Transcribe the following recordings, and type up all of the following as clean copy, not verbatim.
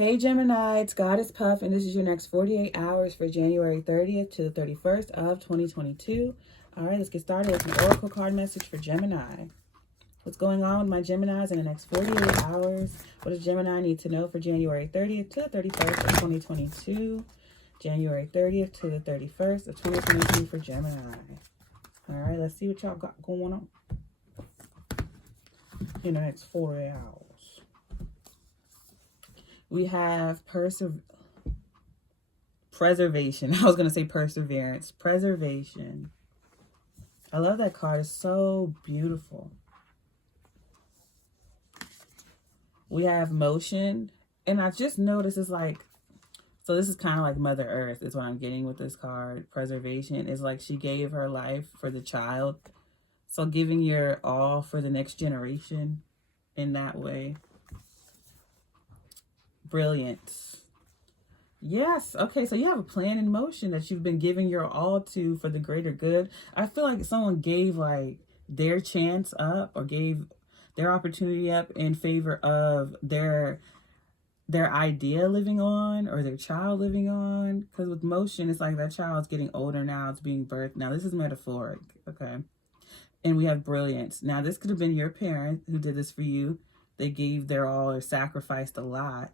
Hey Gemini, it's Goddess Puff, and this is your next 48 hours for January 30th to the 31st of 2022. All right, let's get started with the Oracle card message for Gemini. What's going on with my Geminis in the next 48 hours? What does Gemini need to know for January 30th to the 31st of 2022? January 30th to the 31st of 2022 for Gemini. All right, let's see what y'all got going on in the next 48 hours. We have preservation. I was going to say perseverance. Preservation. I love that card. It's so beautiful. We have motion. And I just noticed it's like, so this is kind of like Mother Earth is what I'm getting with this card. Preservation is like she gave her life for the child. So giving your all for the next generation in that way. Brilliance. Yes. Okay, so you have a plan in motion that you've been giving your all to for the greater good. I feel like someone gave like their chance up or gave their opportunity up in favor of their idea living on or their child living on. Because with motion, it's like that child's getting older now. It's being birthed. Now, this is metaphoric. Okay. And we have brilliance. Now, this could have been your parent who did this for you. They gave their all or sacrificed a lot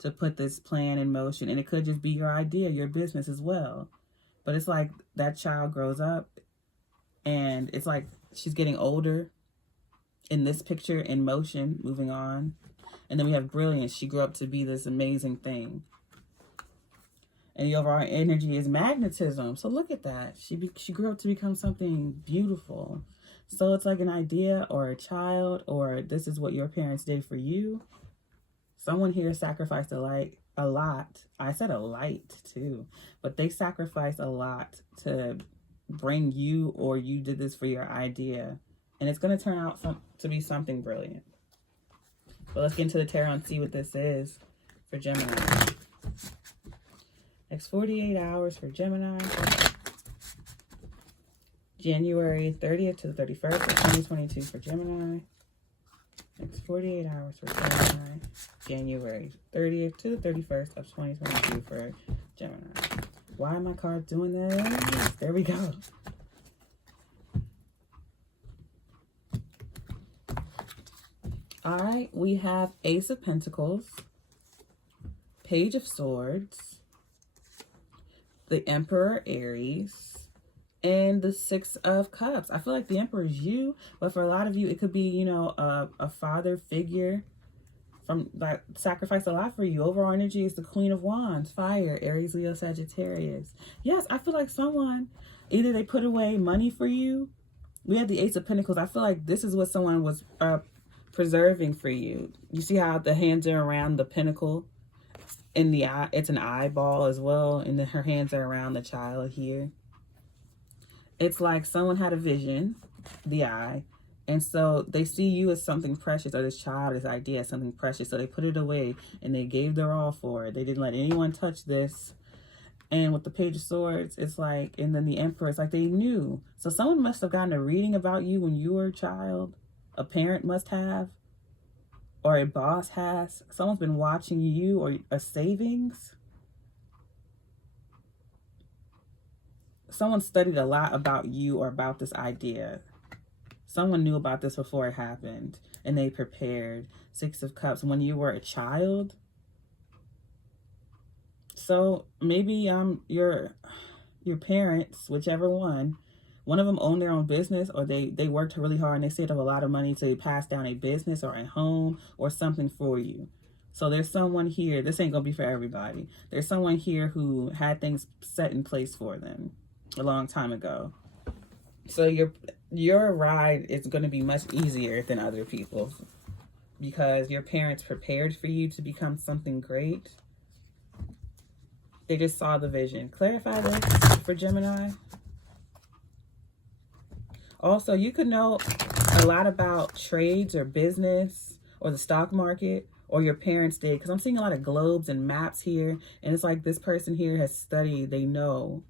to put this plan in motion. And it could just be your idea, your business as well. But it's like that child grows up and it's like she's getting older in this picture in motion, moving on. And then we have brilliance. She grew up to be this amazing thing. And the overall energy is magnetism. So look at that. She grew up to become something beautiful. So it's like an idea or a child, or this is what your parents did for you. Someone here sacrificed a lot. I said a light too, but they sacrificed a lot to bring you, or you did this for your idea. And it's going to turn out to be something brilliant. But let's get into the tarot and see what this is for Gemini. Next 48 hours for Gemini. January 30th to the 31st of 2022 for Gemini. Next 48 hours for Gemini. January 30th to the 31st of 2022 for Gemini. Why am my card doing this? There we go. All right, we have Ace of Pentacles, Page of Swords, the Emperor Aries, and the Six of Cups. I feel like the Emperor is you, but for a lot of you, it could be, you know, a father figure from that sacrificed a lot for you. Overall energy is the Queen of Wands, Fire, Aries, Leo, Sagittarius. Yes, I feel like someone, either they put away money for you. We had the Ace of Pentacles. I feel like this is what someone was preserving for you. You see how the hands are around the pentacle in the eye? It's an eyeball as well, and then her hands are around the child here. It's like someone had a vision, the eye, and so they see you as something precious, or this child, this idea as something precious, so they put it away and they gave their all for it. They didn't let anyone touch this. And with the Page of Swords, it's like, and then the Emperor, it's like they knew. So someone must have gotten a reading about you when you were a child. A parent must have, or a boss has. Someone's been watching you, or a savings. Someone studied a lot about you or about this idea. Someone knew about this before it happened, and they prepared. Six of Cups when you were a child. So maybe your parents, whichever one of them owned their own business, or they worked really hard and they saved up a lot of money to pass down a business or a home or something for you. So there's someone here, this ain't gonna be for everybody. There's someone here who had things set in place for them a long time ago. So your ride is gonna be much easier than other people's because your parents prepared for you to become something great. They just saw the vision. Clarify this for Gemini. Also, you could know a lot about trades or business or the stock market, or your parents did, because I'm seeing a lot of globes and maps here, and it's like this person here has studied, they know.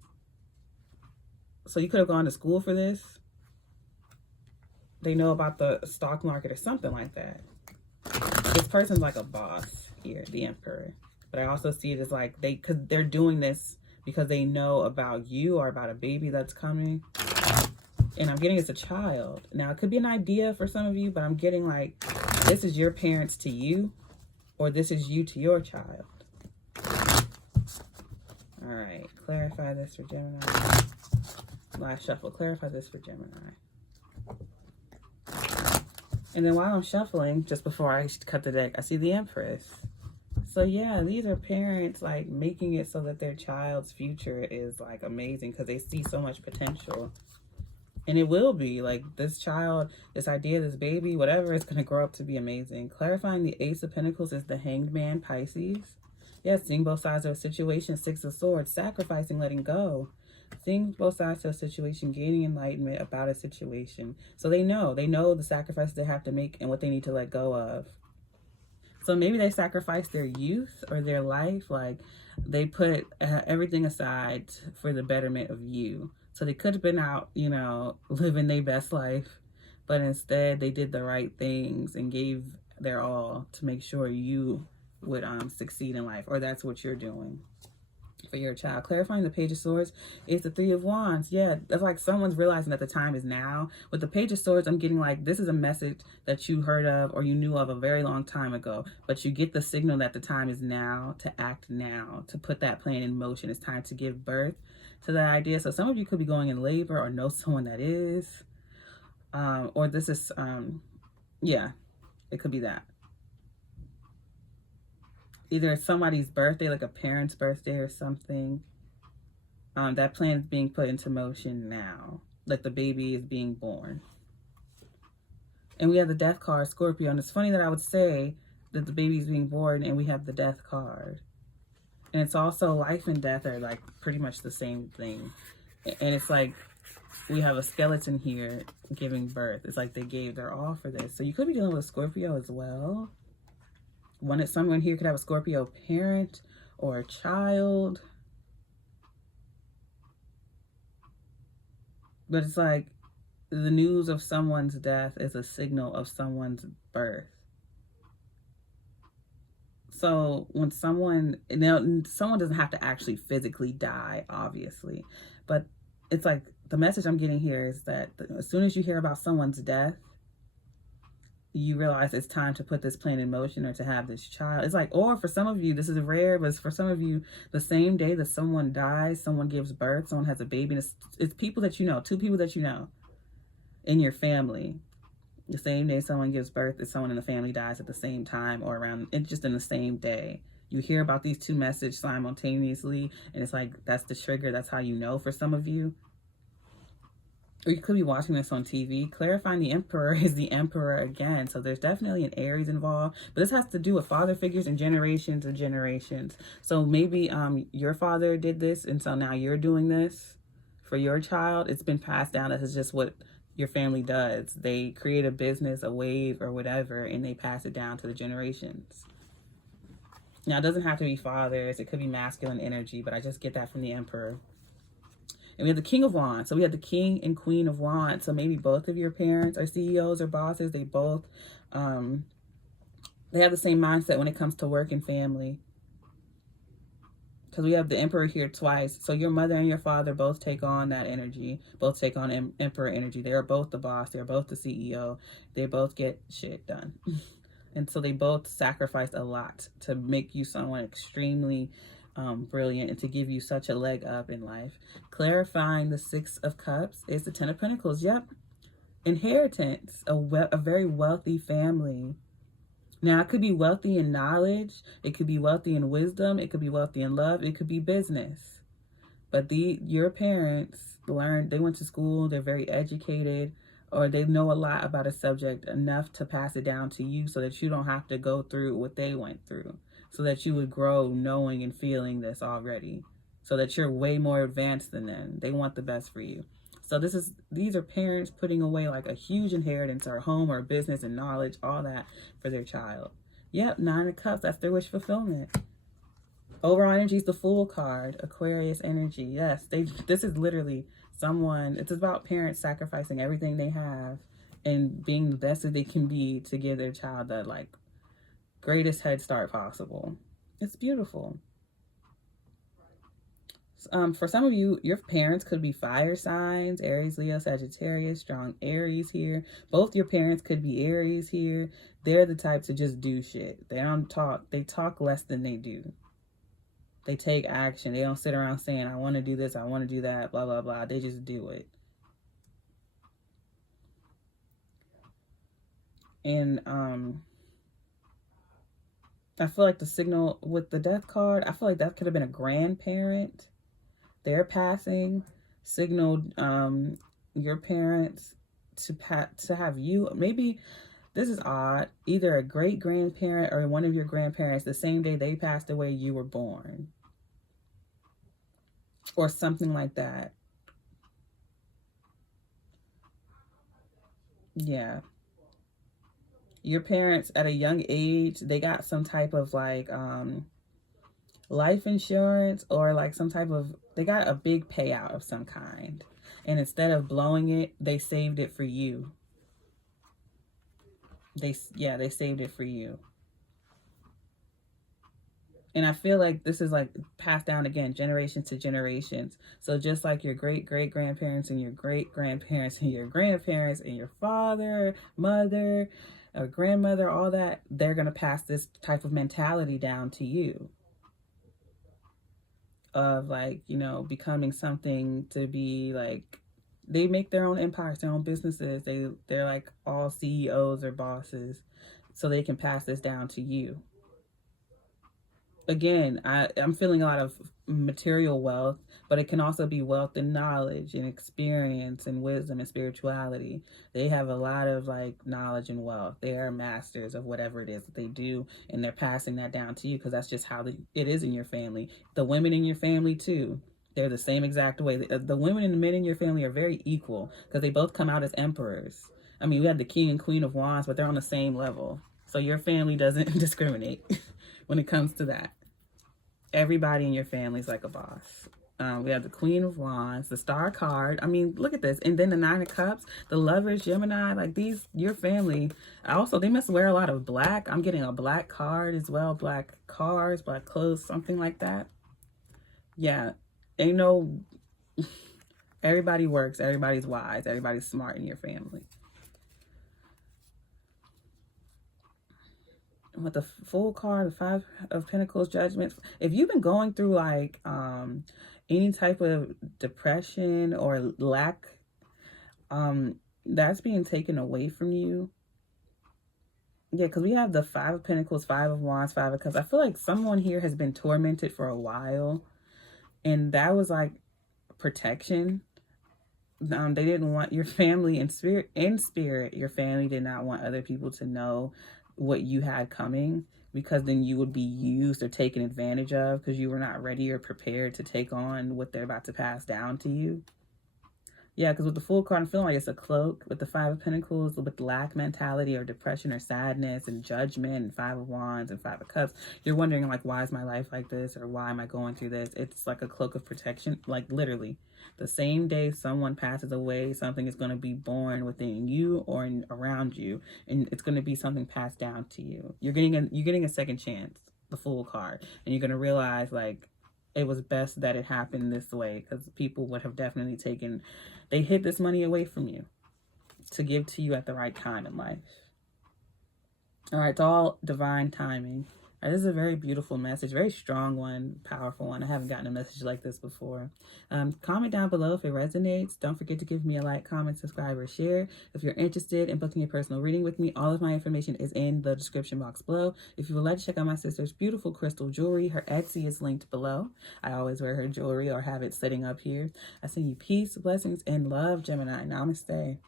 So you could have gone to school for this. They know about the stock market or something like that. This person's like a boss here, the Emperor. But I also see it as like because they're doing this because they know about you or about a baby that's coming. And I'm getting it's a child. Now, it could be an idea for some of you, but I'm getting like this is your parents to you, or this is you to your child. All right, clarify this for Gemini. Last shuffle, clarify this for Gemini. And then while I'm shuffling, just before I cut the deck, I see the Empress. So yeah, these are parents like making it so that their child's future is like amazing because they see so much potential. And it will be like this child, this idea, this baby, whatever, is going to grow up to be amazing. Clarifying the Ace of Pentacles is the Hanged Man, Pisces. Yes, seeing both sides of a situation, Six of Swords, sacrificing, letting go. Seeing both sides of a situation, gaining enlightenment about a situation. So they know the sacrifices they have to make and what they need to let go of. So maybe they sacrifice their youth or their life, like they put everything aside for the betterment of you. So they could have been out, you know, living their best life, but instead they did the right things and gave their all to make sure you would succeed in life, or that's what you're doing for your child. Clarifying the Page of Swords is the Three of Wands. Yeah, that's like someone's realizing that the time is now. With the Page of Swords, I'm getting like this is a message that you heard of or you knew of a very long time ago, but you get the signal that the time is now to act now, to put that plan in motion. It's time to give birth to that idea. So some of you could be going in labor or know someone that is, or this is, yeah, it could be that. Either somebody's birthday, like a parent's birthday or something. That plan is being put into motion now. Like the baby is being born. And we have the Death card, Scorpio. And it's funny that I would say that the baby is being born and we have the Death card. And it's also life and death are like pretty much the same thing. And it's like we have a skeleton here giving birth. It's like they gave their all for this. So you could be dealing with a Scorpio as well. Someone here could have a Scorpio parent or a child. But it's like the news of someone's death is a signal of someone's birth. So when someone doesn't have to actually physically die, obviously. But it's like the message I'm getting here is that as soon as you hear about someone's death, you realize it's time to put this plan in motion or to have this child. It's like, or for some of you, this is rare, but for some of you, the same day that someone dies, someone gives birth, someone has a baby, and it's people that you know, two people that you know in your family. The same day someone gives birth as someone in the family dies at the same time or around, it's just in the same day. You hear about these two messages simultaneously, and it's like, that's the trigger. That's how you know for some of you. Or you could be watching this on TV. Clarifying the Emperor is the Emperor again. So there's definitely an Aries involved. But this has to do with father figures and generations of generations. So maybe your father did this, and so now you're doing this for your child. It's been passed down. This is just what your family does. They create a business, a wave, or whatever, and they pass it down to the generations. Now, it doesn't have to be fathers. It could be masculine energy, but I just get that from the Emperor. And we have the King of Wands. So we have the King and Queen of Wands. So maybe both of your parents are CEOs or bosses. They both, they have the same mindset when it comes to work and family. Because we have the Emperor here twice. So your mother and your father both take on that energy. Both take on Emperor energy. They are both the boss. They're both the CEO. They both get shit done. And so they both sacrifice a lot to make you someone extremely brilliant and to give you such a leg up in life. Clarifying the Six of Cups is the Ten of Pentacles. Yep. Inheritance, a very wealthy family. Now, it could be wealthy in knowledge. It could be wealthy in wisdom. It could be wealthy in love. It could be business. But your parents they went to school. They're very educated, or they know a lot about a subject enough to pass it down to you so that you don't have to go through what they went through. So that you would grow knowing and feeling this already. So that you're way more advanced than them. They want the best for you. So these are parents putting away like a huge inheritance or a home or a business and knowledge, all that for their child. Yep, Nine of Cups, that's their wish fulfillment. Overall energy is the Fool card, Aquarius energy. Yes, this is literally it's about parents sacrificing everything they have and being the best that they can be to give their child the like greatest head start possible. It's beautiful. For some of you, your parents could be fire signs, Aries, Leo, Sagittarius, strong Aries here. Both your parents could be Aries here. They're the type to just do shit. They don't talk. They talk less than they do. They take action. They don't sit around saying, I want to do this, I want to do that, blah, blah, blah. They just do it. And I feel like the signal with the death card, I feel like that could have been a grandparent. Their passing signaled your parents to have you. Maybe this is odd. Either a great grandparent or one of your grandparents, the same day they passed away, you were born, or something like that. Yeah. Your parents at a young age, they got some type of like life insurance, or like some type of, they got a big payout of some kind, and instead of blowing it, they saved it for you. They saved it for you. And I feel like this is like passed down again, generations to generations. So just like your great-great-grandparents and your great-grandparents and your grandparents and your father, mother, or grandmother, all that, they're going to pass this type of mentality down to you. Of like, you know, becoming something to be like, they make their own empires, their own businesses. They're like all CEOs or bosses, so they can pass this down to you. Again, I'm feeling a lot of material wealth, but it can also be wealth and knowledge and experience and wisdom and spirituality. They have a lot of like knowledge and wealth. They are masters of whatever it is that they do, and they're passing that down to you because that's just how it is in your family. The women in your family too, they're the same exact way. The women and the men in your family are very equal because they both come out as emperors. I mean, we have the king and queen of wands, but they're on the same level. So your family doesn't discriminate when it comes to that. Everybody in your family is like a boss. We have the Queen of Wands, the Star card. I mean, look at this. And then the Nine of Cups, the Lovers, Gemini, like these, your family. Also, they must wear a lot of black. I'm getting a black card as well. Black cars, black clothes, something like that. Yeah. Ain't no, everybody works. Everybody's wise. Everybody's smart in your family. With the Fool card, the Five of Pentacles, Judgment. If you've been going through like any type of depression or lack, that's being taken away from you. Yeah, because we have the Five of Pentacles, Five of Wands, Five of Cups. I feel like someone here has been tormented for a while, and that was like protection. They didn't want your family in spirit. Your family did not want other people to know what you had coming, because then you would be used or taken advantage of because you were not ready or prepared to take on what they're about to pass down to you. Yeah, because with the Fool card, I'm feeling like it's a cloak. With the Five of Pentacles, with lack mentality or depression or sadness and judgment, and Five of Wands and Five of Cups, you're wondering like, why is my life like this, or why am I going through this? It's like a cloak of protection. Like literally, the same day someone passes away, something is going to be born within you or around you, and it's going to be something passed down to you. You're getting a second chance, the Fool card, and you're going to realize like, it was best that it happened this way, because people would have definitely they hid this money away from you to give to you at the right time in life. All right, it's all divine timing. All right, this is a very beautiful message, very strong one, powerful one. I haven't gotten a message like this before. Comment down below if it resonates. Don't forget to give me a like, comment, subscribe, or share. If you're interested in booking a personal reading with me, all of my information is in the description box below. If you would like to check out my sister's beautiful crystal jewelry, her Etsy is linked below. I always wear her jewelry or have it sitting up here. I send you peace, blessings, and love, Gemini. Namaste.